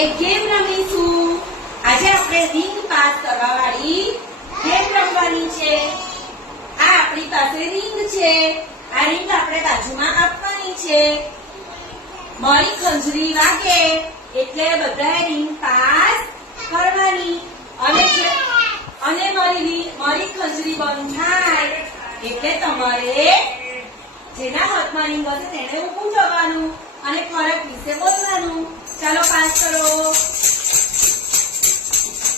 એક ગેમ રમીશું. આજે આપણે રિંગ પાસ કરવા વાળી ગેમ રમવાની છે. આ આપણી પાસે રિંગ છે. આ રિંગ આપણે બાજુમાં આપવાની છે. મારી ખંજરી વાગે એટલે બધાએ રિંગ પાસ કરવાની. અને મારી ખંજરી બંધ થાય એટલે તમારે જેના હાથમાં રિંગ હશે તેને ઊભું થવાનું અને ફરક વિશે બોલવાનું. ચાલો પાસ કરો.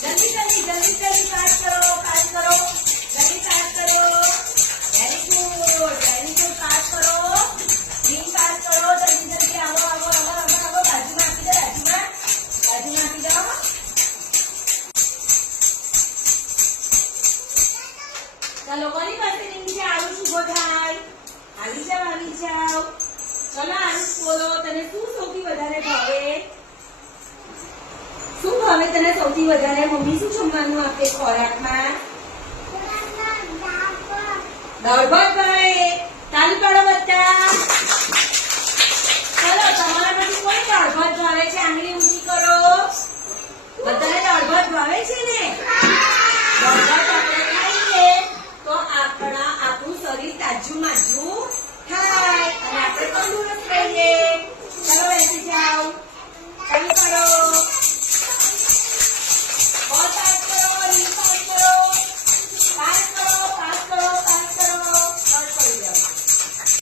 જલ્દી જલ્દી જલ્દી જલ્દી પાસ કરો. જલ્દી પાસ કરો. વેરી ગુડ પાસ કરો. રિંગ પાસ કરો. જલ્દી જલ્દી આવો બાજુમાં આપી દો. બાજુમાં આપી દો. ચાલો કોની પાસે રિંગ છે? આયુષ ઉભો થાય. આવી જાઓ. ચલો આયુષ બોલો, તને શું સૌથી વધારે ભાવે? શું ભાવે તને સૌથી વધારે? મમ્મી શું જમવાનું આપે ખોરાકમાં? દાળ ભાત.